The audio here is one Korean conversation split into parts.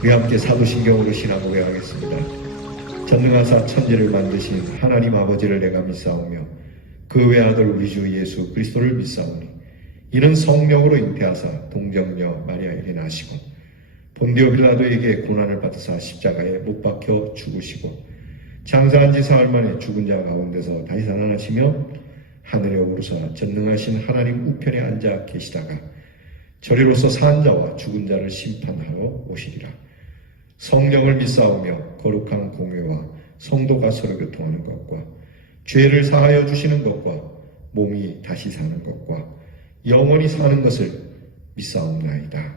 우리 함께 사도신경으로 신앙 고백하겠습니다. 전능하사 천지를 만드신 하나님 아버지를 내가 믿사오며 그 외아들 우리 주 예수 그리스도를 믿사오니 이는 성령으로 잉태하사 동정녀 마리아에게 나시고 본디오 빌라도에게 고난을 받으사 십자가에 못 박혀 죽으시고 장사한 지 사흘 만에 죽은 자 가운데서 다시 살아나시며 하늘에 오르사 전능하신 하나님 우편에 앉아 계시다가 저리로서 산 자와 죽은 자를 심판하러 오시리라. 성령을 믿사오며 거룩한 공회와 성도가 서로 교통하는 것과 죄를 사하여 주시는 것과 몸이 다시 사는 것과 영원히 사는 것을 믿사옵나이다.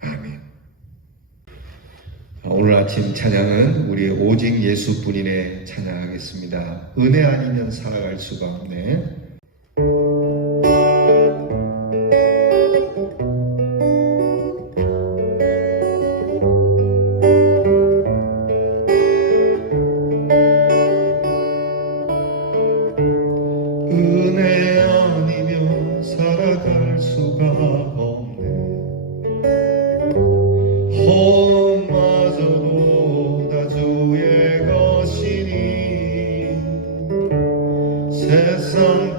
아멘. 오늘 아침 찬양은 우리 오직 예수뿐이네 찬양하겠습니다. 은혜 아니면 살아갈 수가 없네. 은혜 아니면 살아갈 수가 없네. 호흡마저도 다 주의 것이니 세상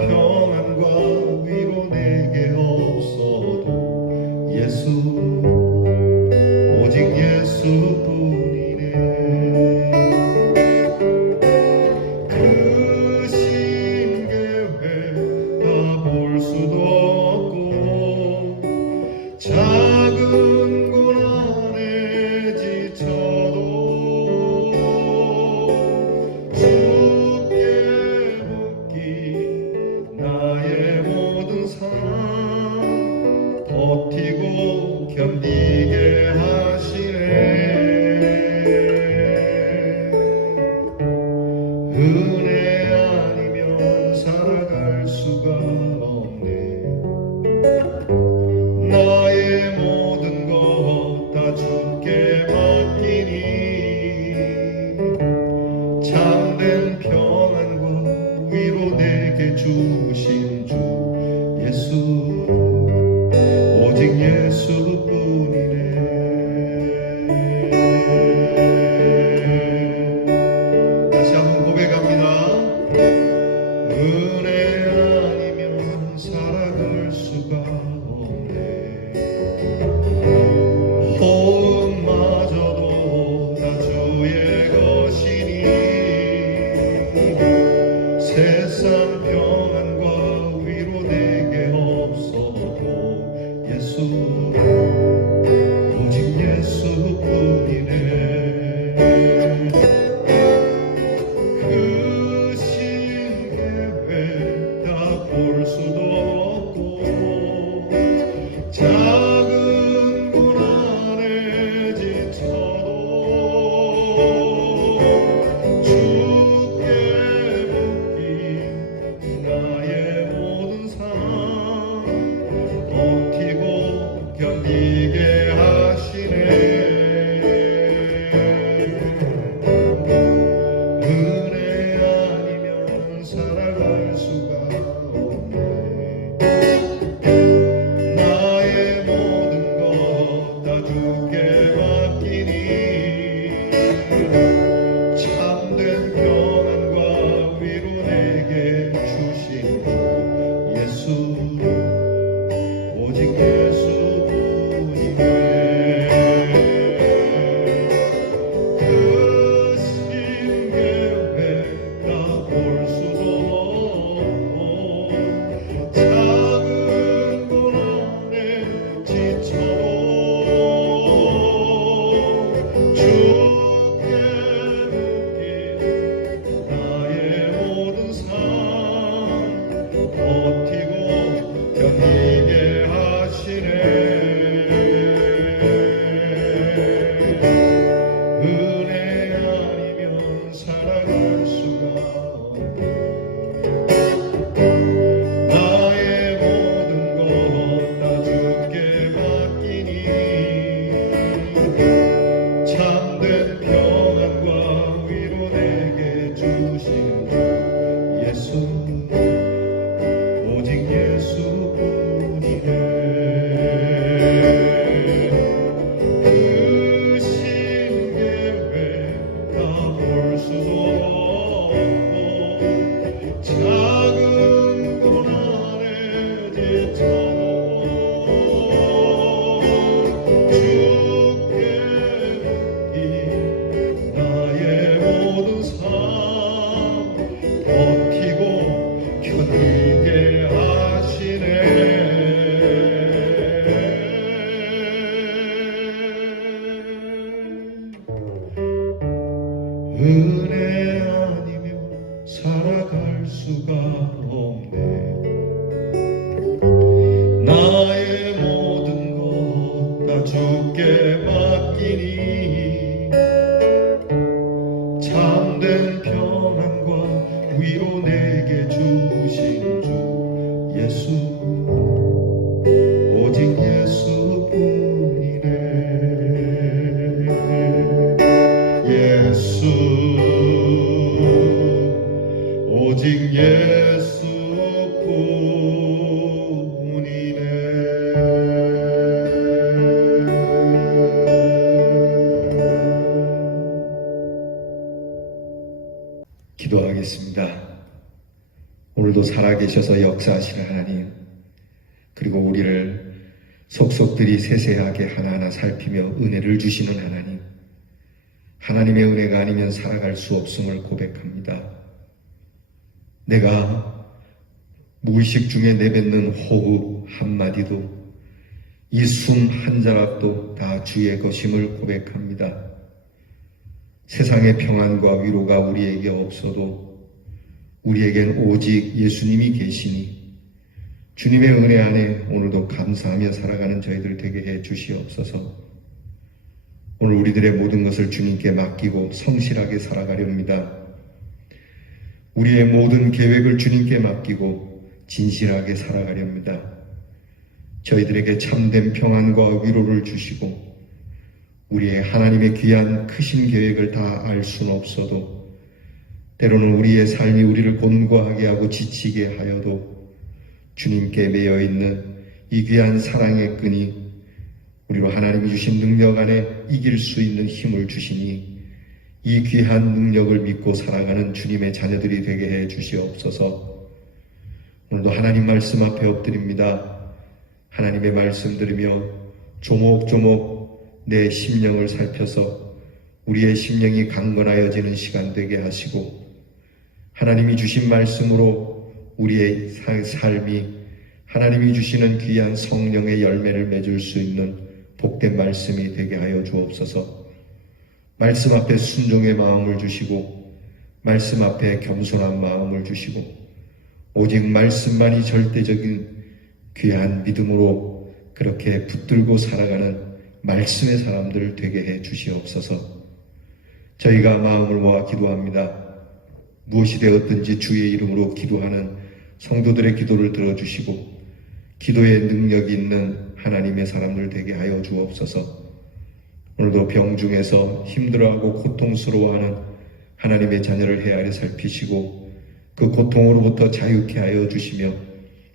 은혜 아니면 살아갈 수가 없네. 나의 모든 것 다 주께 맡기니 참된 평안과 위로 내게 주신 주 예수, 오직 예수뿐이네. 예수, 오직 예수뿐이네. 기도하겠습니다. 오늘도 살아계셔서 역사하시는 하나님, 그리고 우리를 속속들이 세세하게 하나하나 살피며 은혜를 주시는 하나님, 하나님의 은혜가 아니면 살아갈 수 없음을 고백합니다. 내가 무의식 중에 내뱉는 호흡 한마디도, 이 숨 한 자락도 다 주의 것임을 고백합니다. 세상의 평안과 위로가 우리에게 없어도 우리에겐 오직 예수님이 계시니 주님의 은혜 안에 오늘도 감사하며 살아가는 저희들 되게 해 주시옵소서. 오늘 우리들의 모든 것을 주님께 맡기고 성실하게 살아가렵니다. 우리의 모든 계획을 주님께 맡기고 진실하게 살아가렵니다. 저희들에게 참된 평안과 위로를 주시고 우리의 하나님의 귀한 크신 계획을 다 알 수는 없어도 때로는 우리의 삶이 우리를 곤고하게 하고 지치게 하여도 주님께 매여 있는 이 귀한 사랑의 끈이 우리로 하나님이 주신 능력 안에 이길 수 있는 힘을 주시니 이 귀한 능력을 믿고 살아가는 주님의 자녀들이 되게 해 주시옵소서. 오늘도 하나님 말씀 앞에 엎드립니다. 하나님의 말씀 들으며 조목조목 내 심령을 살펴서 우리의 심령이 강건하여지는 시간 되게 하시고 하나님이 주신 말씀으로 우리의 삶이 하나님이 주시는 귀한 성령의 열매를 맺을 수 있는 복된 말씀이 되게 하여 주옵소서. 말씀 앞에 순종의 마음을 주시고 말씀 앞에 겸손한 마음을 주시고 오직 말씀만이 절대적인 귀한 믿음으로 그렇게 붙들고 살아가는 말씀의 사람들 되게 해 주시옵소서. 저희가 마음을 모아 기도합니다. 무엇이 되었든지 주의 이름으로 기도하는 성도들의 기도를 들어주시고 기도의 능력이 있는 하나님의 사람들 되게 하여 주옵소서. 오늘도 병중에서 힘들어하고 고통스러워하는 하나님의 자녀를 헤아려 살피시고 그 고통으로부터 자유케 하여 주시며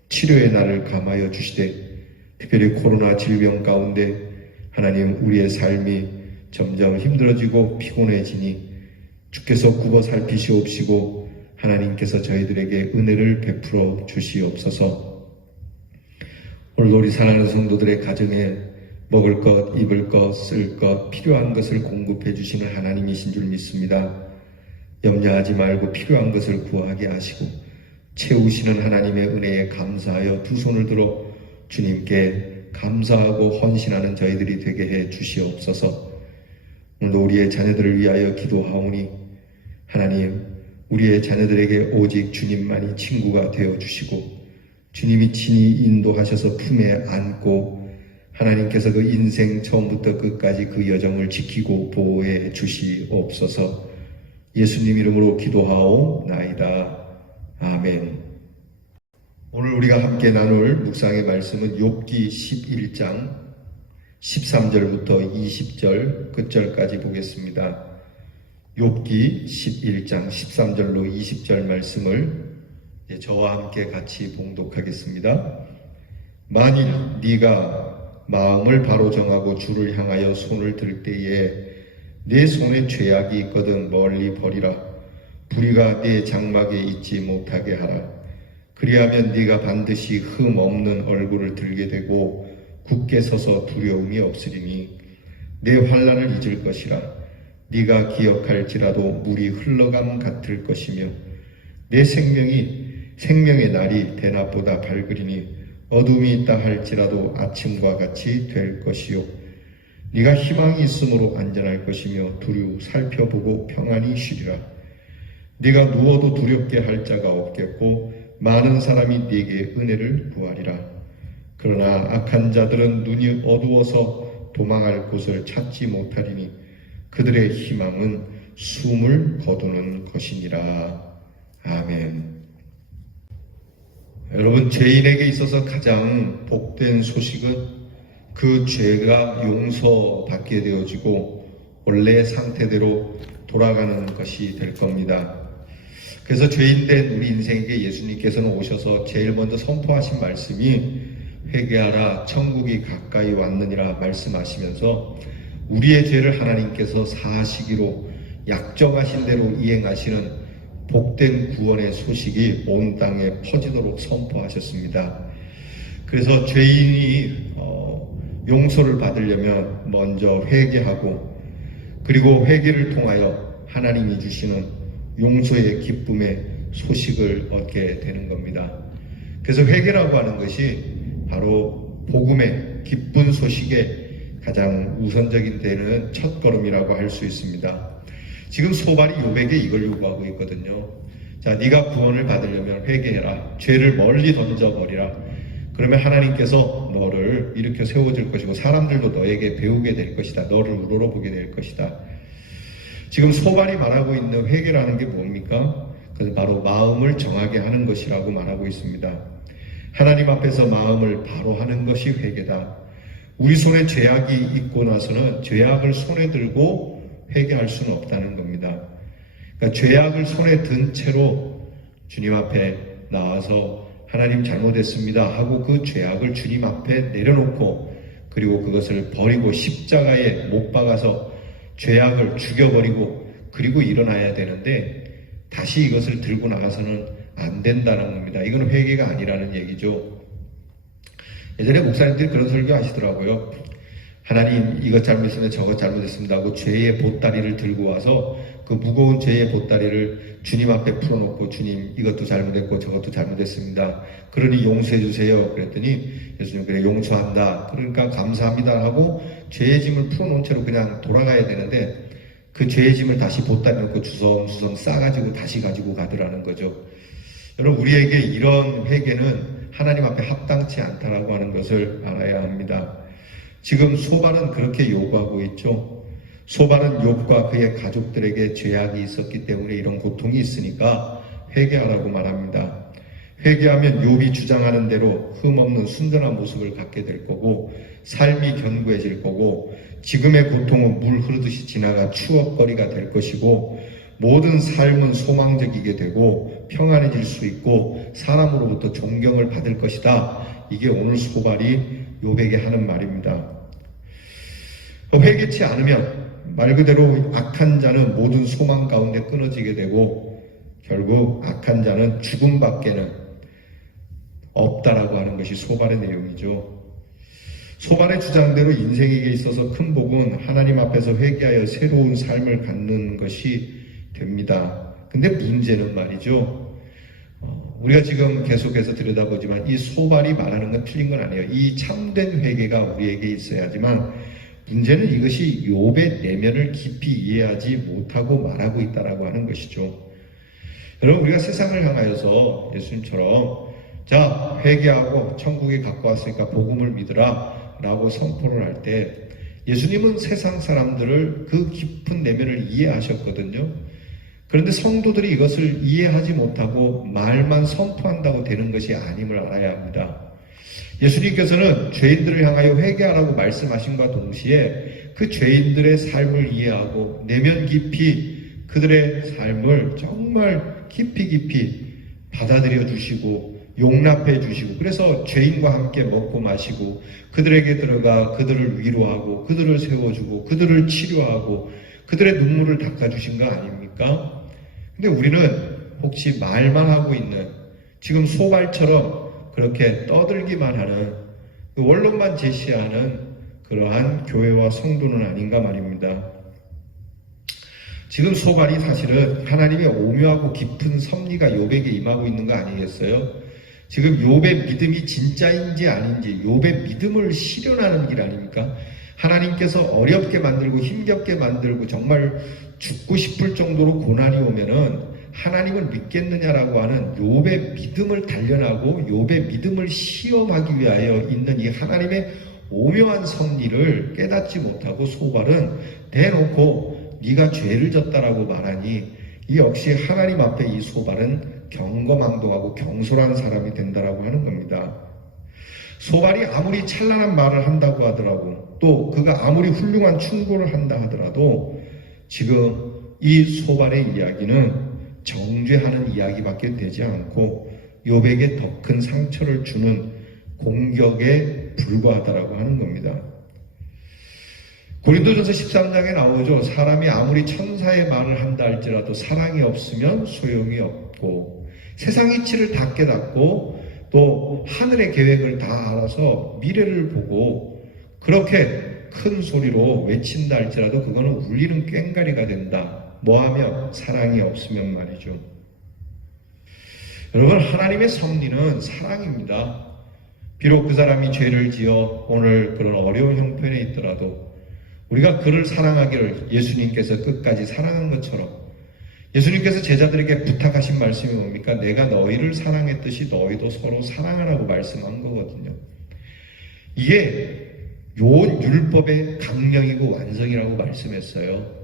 치료의 날을 감하여 주시되 특별히 코로나 질병 가운데 하나님 우리의 삶이 점점 힘들어지고 피곤해지니 주께서 굽어 살피시옵시고 하나님께서 저희들에게 은혜를 베풀어 주시옵소서. 오늘도 우리 사랑하는 성도들의 가정에 먹을 것, 입을 것, 쓸 것, 필요한 것을 공급해 주시는 하나님이신 줄 믿습니다. 염려하지 말고 필요한 것을 구하게 하시고 채우시는 하나님의 은혜에 감사하여 두 손을 들어 주님께 감사하고 헌신하는 저희들이 되게 해 주시옵소서. 오늘도 우리의 자녀들을 위하여 기도하오니 하나님 우리의 자녀들에게 오직 주님만이 친구가 되어 주시고 주님이 친히 인도하셔서 품에 안고 하나님께서 그 인생 처음부터 끝까지 그 여정을 지키고 보호해 주시옵소서. 예수님 이름으로 기도하오나이다. 아멘. 오늘 우리가 함께 나눌 묵상의 말씀은 욥기 11장 13절부터 20절 끝절까지 보겠습니다. 욥기 11장 13절로 20절 말씀을 저와 함께 같이 봉독하겠습니다. 만일 네가 마음을 바로 정하고 주를 향하여 손을 들 때에 내 손에 죄악이 있거든 멀리 버리라. 불의가 내 장막에 있지 못하게 하라. 그리하면 네가 반드시 흠 없는 얼굴을 들게 되고 굳게 서서 두려움이 없으리니 내 환난을 잊을 것이라. 네가 기억할지라도 물이 흘러감 같을 것이며 내 생명의 날이 대낮보다 밝으리니 어둠이 있다 할지라도 아침과 같이 될 것이요 네가 희망이 있으므로 안전할 것이며 두루 살펴보고 평안히 쉬리라. 네가 누워도 두렵게 할 자가 없겠고 많은 사람이 네게 은혜를 구하리라. 그러나 악한 자들은 눈이 어두워서 도망할 곳을 찾지 못하리니 그들의 희망은 숨을 거두는 것이니라. 아멘. 여러분, 죄인에게 있어서 가장 복된 소식은 그 죄가 용서받게 되어지고 원래 상태대로 돌아가는 것이 될 겁니다. 그래서 죄인된 우리 인생에게 예수님께서는 오셔서 제일 먼저 선포하신 말씀이 회개하라 천국이 가까이 왔느니라 말씀하시면서 우리의 죄를 하나님께서 사하시기로 약정하신 대로 이행하시는 복된 구원의 소식이 온 땅에 퍼지도록 선포하셨습니다. 그래서 죄인이 용서를 받으려면 먼저 회개하고 그리고 회개를 통하여 하나님이 주시는 용서의 기쁨의 소식을 얻게 되는 겁니다. 그래서 회개라고 하는 것이 바로 복음의 기쁜 소식의 가장 우선적인 되는 첫걸음이라고 할 수 있습니다. 지금 소발이 욥에게 이걸 요구하고 있거든요. 자, 네가 구원을 받으려면 회개해라. 죄를 멀리 던져버리라. 그러면 하나님께서 너를 일으켜 세워줄 것이고 사람들도 너에게 배우게 될 것이다. 너를 우러러보게 될 것이다. 지금 소발이 말하고 있는 회개라는 게 뭡니까? 그것은 바로 마음을 정하게 하는 것이라고 말하고 있습니다. 하나님 앞에서 마음을 바로 하는 것이 회개다. 우리 손에 죄악이 있고 나서는 죄악을 손에 들고 회개할 수는 없다는 겁니다. 그러니까 죄악을 손에 든 채로 주님 앞에 나와서 하나님 잘못했습니다 하고 그 죄악을 주님 앞에 내려놓고 그리고 그것을 버리고 십자가에 못 박아서 죄악을 죽여버리고 그리고 일어나야 되는데 다시 이것을 들고 나가서는 안 된다는 겁니다. 이건 회개가 아니라는 얘기죠. 예전에 목사님들이 그런 설교 하시더라고요. 하나님 이것 잘못했으면 저것 잘못했습니다 하고 죄의 보따리를 들고 와서 그 무거운 죄의 보따리를 주님 앞에 풀어놓고 주님 이것도 잘못했고 저것도 잘못했습니다. 그러니 용서해 주세요. 그랬더니 예수님 그래 용서한다. 그러니까 감사합니다 하고 죄의 짐을 풀어놓은 채로 그냥 돌아가야 되는데 그 죄의 짐을 다시 보따리 넣고 주섬주섬 싸가지고 다시 가지고 가더라는 거죠. 여러분 우리에게 이런 회개는 하나님 앞에 합당치 않다라고 하는 것을 알아야 합니다. 지금 소발은 그렇게 요구하고 있죠. 소발은 욥과 그의 가족들에게 죄악이 있었기 때문에 이런 고통이 있으니까 회개하라고 말합니다. 회개하면 욥이 주장하는 대로 흠없는 순전한 모습을 갖게 될 거고 삶이 견고해질 거고 지금의 고통은 물 흐르듯이 지나가 추억거리가 될 것이고 모든 삶은 소망적이게 되고 평안해질 수 있고 사람으로부터 존경을 받을 것이다. 이게 오늘 소발이 욥에게 하는 말입니다. 회개치 않으면 말 그대로 악한 자는 모든 소망 가운데 끊어지게 되고 결국 악한 자는 죽음밖에는 없다라고 하는 것이 소발의 내용이죠. 소발의 주장대로 인생에게 있어서 큰 복은 하나님 앞에서 회개하여 새로운 삶을 갖는 것이 됩니다. 근데 문제는 말이죠. 우리가 지금 계속해서 들여다보지만 이 소발이 말하는 건 틀린 건 아니에요. 이 참된 회개가 우리에게 있어야지만 문제는 이것이 욥의 내면을 깊이 이해하지 못하고 말하고 있다라고 하는 것이죠. 여러분 우리가 세상을 향하여서 예수님처럼 자 회개하고 천국에 갖고 왔으니까 복음을 믿으라 라고 선포를 할 때 예수님은 세상 사람들을 그 깊은 내면을 이해하셨거든요. 그런데 성도들이 이것을 이해하지 못하고 말만 선포한다고 되는 것이 아님을 알아야 합니다. 예수님께서는 죄인들을 향하여 회개하라고 말씀하신과 동시에 그 죄인들의 삶을 이해하고 내면 깊이 그들의 삶을 정말 깊이 받아들여 주시고 용납해 주시고 그래서 죄인과 함께 먹고 마시고 그들에게 들어가 그들을 위로하고 그들을 세워주고 그들을 치료하고 그들의 눈물을 닦아주신 거 아닙니까? 근데 우리는 혹시 말만 하고 있는 지금 소발처럼 그렇게 떠들기만 하는 원론만 제시하는 그러한 교회와 성도는 아닌가 말입니다. 지금 소발이 사실은 하나님의 오묘하고 깊은 섭리가 욥에게 임하고 있는 거 아니겠어요? 지금 욥의 믿음이 진짜인지 아닌지 욥의 믿음을 실현하는 길 아닙니까? 하나님께서 어렵게 만들고 힘겹게 만들고 정말 죽고 싶을 정도로 고난이 오면은 하나님을 믿겠느냐라고 하는 욥의 믿음을 단련하고 욥의 믿음을 시험하기 위하여 있는 이 하나님의 오묘한 섭리를 깨닫지 못하고 소발은 대놓고 네가 죄를 졌다라고 말하니 이 역시 하나님 앞에 이 소발은 경거망동하고 경솔한 사람이 된다라고 하는 겁니다. 소발이 아무리 찬란한 말을 한다고 하더라도 또 그가 아무리 훌륭한 충고를 한다 하더라도 지금 이 소발의 이야기는 정죄하는 이야기밖에 되지 않고 욥에게 더 큰 상처를 주는 공격에 불과하다라고 하는 겁니다. 고린도전서 13장에 나오죠. 사람이 아무리 천사의 말을 한다 할지라도 사랑이 없으면 소용이 없고 세상 이치를 다 깨닫고 또 하늘의 계획을 다 알아서 미래를 보고 그렇게 큰 소리로 외친다 할지라도 그거는 울리는 꽹과리가 된다. 뭐하면 사랑이 없으면 말이죠. 여러분, 하나님의 섭리는 사랑입니다. 비록 그 사람이 죄를 지어 오늘 그런 어려운 형편에 있더라도 우리가 그를 사랑하기를 예수님께서 끝까지 사랑한 것처럼 예수님께서 제자들에게 부탁하신 말씀이 뭡니까? 내가 너희를 사랑했듯이 너희도 서로 사랑하라고 말씀한 거거든요. 이게 요 율법의 강령이고 완성이라고 말씀했어요.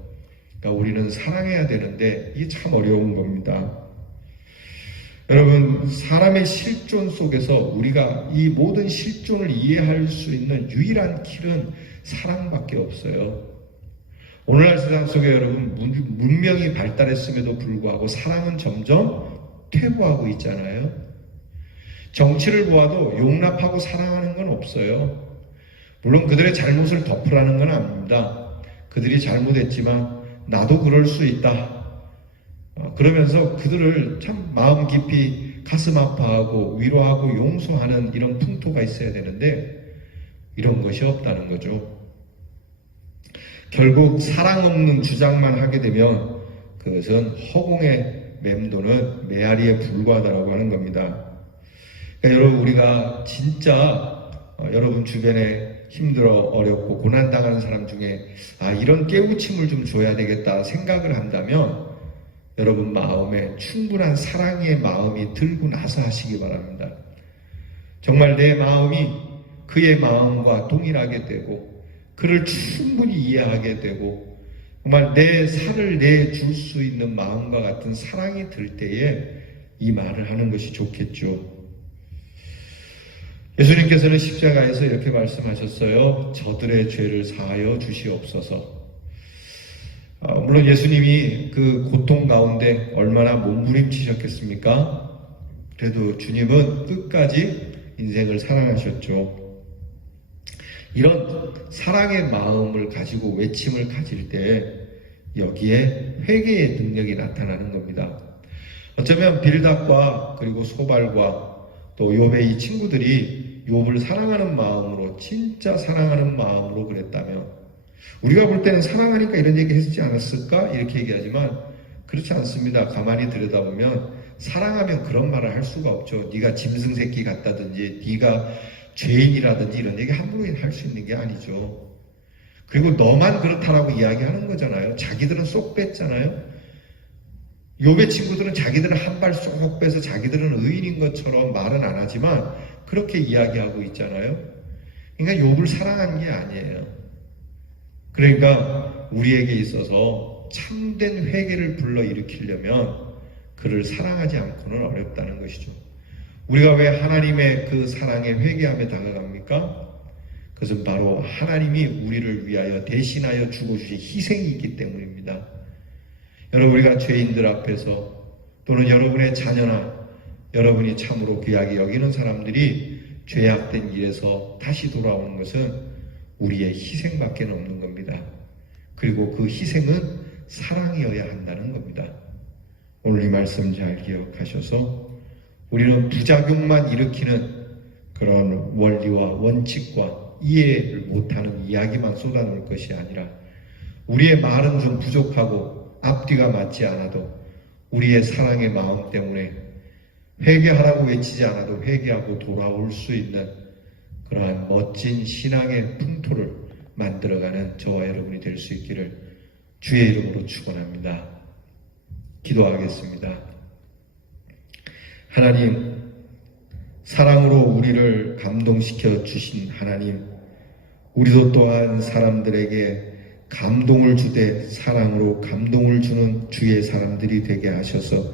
그러니까 우리는 사랑해야 되는데 이게 참 어려운 겁니다. 여러분, 사람의 실존 속에서 우리가 이 모든 실존을 이해할 수 있는 유일한 길은 사랑밖에 없어요. 오늘날 세상 속에 여러분 문명이 발달했음에도 불구하고 사랑은 점점 퇴보하고 있잖아요. 정치를 보아도 용납하고 사랑하는 건 없어요. 물론 그들의 잘못을 덮으라는 건 아닙니다. 그들이 잘못했지만 나도 그럴 수 있다. 그러면서 그들을 참 마음 깊이 가슴 아파하고 위로하고 용서하는 이런 풍토가 있어야 되는데 이런 것이 없다는 거죠. 결국 사랑 없는 주장만 하게 되면 그것은 허공에 맴도는 메아리에 불과하다고 하는 겁니다. 그러니까 여러분, 우리가 진짜 여러분 주변에 힘들어 어렵고 고난당하는 사람 중에 이런 깨우침을 좀 줘야 되겠다 생각을 한다면 여러분 마음에 충분한 사랑의 마음이 들고 나서 하시기 바랍니다. 정말 내 마음이 그의 마음과 동일하게 되고 그를 충분히 이해하게 되고 정말 내 살을 내줄 수 있는 마음과 같은 사랑이 들 때에 이 말을 하는 것이 좋겠죠. 예수님께서는 십자가에서 이렇게 말씀하셨어요. 저들의 죄를 사하여 주시옵소서. 물론 예수님이 그 고통 가운데 얼마나 몸부림치셨겠습니까? 그래도 주님은 끝까지 인생을 사랑하셨죠. 이런 사랑의 마음을 가지고 외침을 가질 때 여기에 회개의 능력이 나타나는 겁니다. 어쩌면 빌닷과 그리고 소발과 또 욥의 이 친구들이 욥을 사랑하는 마음으로 진짜 사랑하는 마음으로 그랬다면 우리가 볼 때는 사랑하니까 이런 얘기 했지 않았을까? 이렇게 얘기하지만 그렇지 않습니다. 가만히 들여다보면 사랑하면 그런 말을 할 수가 없죠. 네가 짐승 새끼 같다든지 네가 죄인이라든지 이런 얘기 함부로 할 수 있는 게 아니죠. 그리고 너만 그렇다라고 이야기하는 거잖아요. 자기들은 쏙 뺐잖아요. 욥의 친구들은 자기들은 한 발 쏙 빼서 자기들은 의인인 것처럼 말은 안 하지만 그렇게 이야기하고 있잖아요. 그러니까 욥을 사랑한 게 아니에요. 그러니까 우리에게 있어서 참된 회개를 불러일으키려면 그를 사랑하지 않고는 어렵다는 것이죠. 우리가 왜 하나님의 그 사랑에 회개함에 다가갑니까? 그것은 바로 하나님이 우리를 위하여 대신하여 죽어주신 희생이 있기 때문입니다. 여러분, 우리가 죄인들 앞에서 또는 여러분의 자녀나 여러분이 참으로 귀하게 여기는 사람들이 죄악된 길에서 다시 돌아오는 것은 우리의 희생밖에 없는 겁니다. 그리고 그 희생은 사랑이어야 한다는 겁니다. 오늘 이 말씀 잘 기억하셔서 우리는 부작용만 일으키는 그런 원리와 원칙과 이해를 못하는 이야기만 쏟아놓을 것이 아니라 우리의 말은 좀 부족하고 앞뒤가 맞지 않아도 우리의 사랑의 마음 때문에 회개하라고 외치지 않아도 회개하고 돌아올 수 있는 그러한 멋진 신앙의 풍토를 만들어가는 저와 여러분이 될 수 있기를 주의 이름으로 축원합니다. 기도하겠습니다. 하나님, 사랑으로 우리를 감동시켜 주신 하나님, 우리도 또한 사람들에게 감동을 주되 사랑으로 감동을 주는 주의 사람들이 되게 하셔서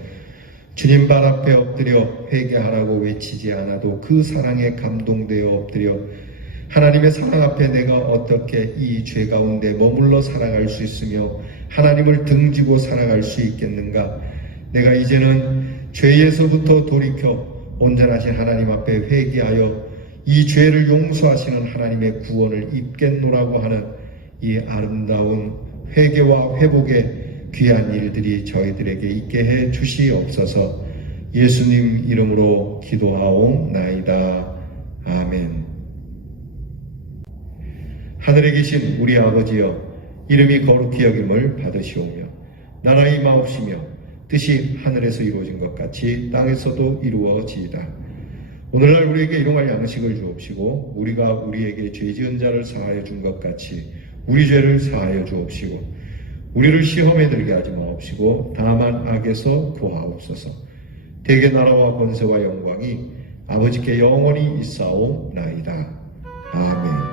주님 발 앞에 엎드려 회개하라고 외치지 않아도 그 사랑에 감동되어 엎드려 하나님의 사랑 앞에 내가 어떻게 이 죄 가운데 머물러 살아갈 수 있으며 하나님을 등지고 살아갈 수 있겠는가? 내가 이제는 죄에서부터 돌이켜 온전하신 하나님 앞에 회개하여 이 죄를 용서하시는 하나님의 구원을 입겠노라고 하는 이 아름다운 회개와 회복의 귀한 일들이 저희들에게 있게 해 주시옵소서. 예수님 이름으로 기도하옵나이다. 아멘. 하늘에 계신 우리 아버지여, 이름이 거룩히 여김을 받으시오며 나라의 임하옵시며 뜻이 하늘에서 이루어진 것 같이 땅에서도 이루어지이다. 오늘날 우리에게 일용할 양식을 주옵시고 우리가 우리에게 죄 지은 자를 사하여 준 것 같이 우리 죄를 사하여 주옵시고 우리를 시험에 들게 하지 마옵시고 다만 악에서 구하옵소서. 대개 나라와 권세와 영광이 아버지께 영원히 있사오나이다. 아멘.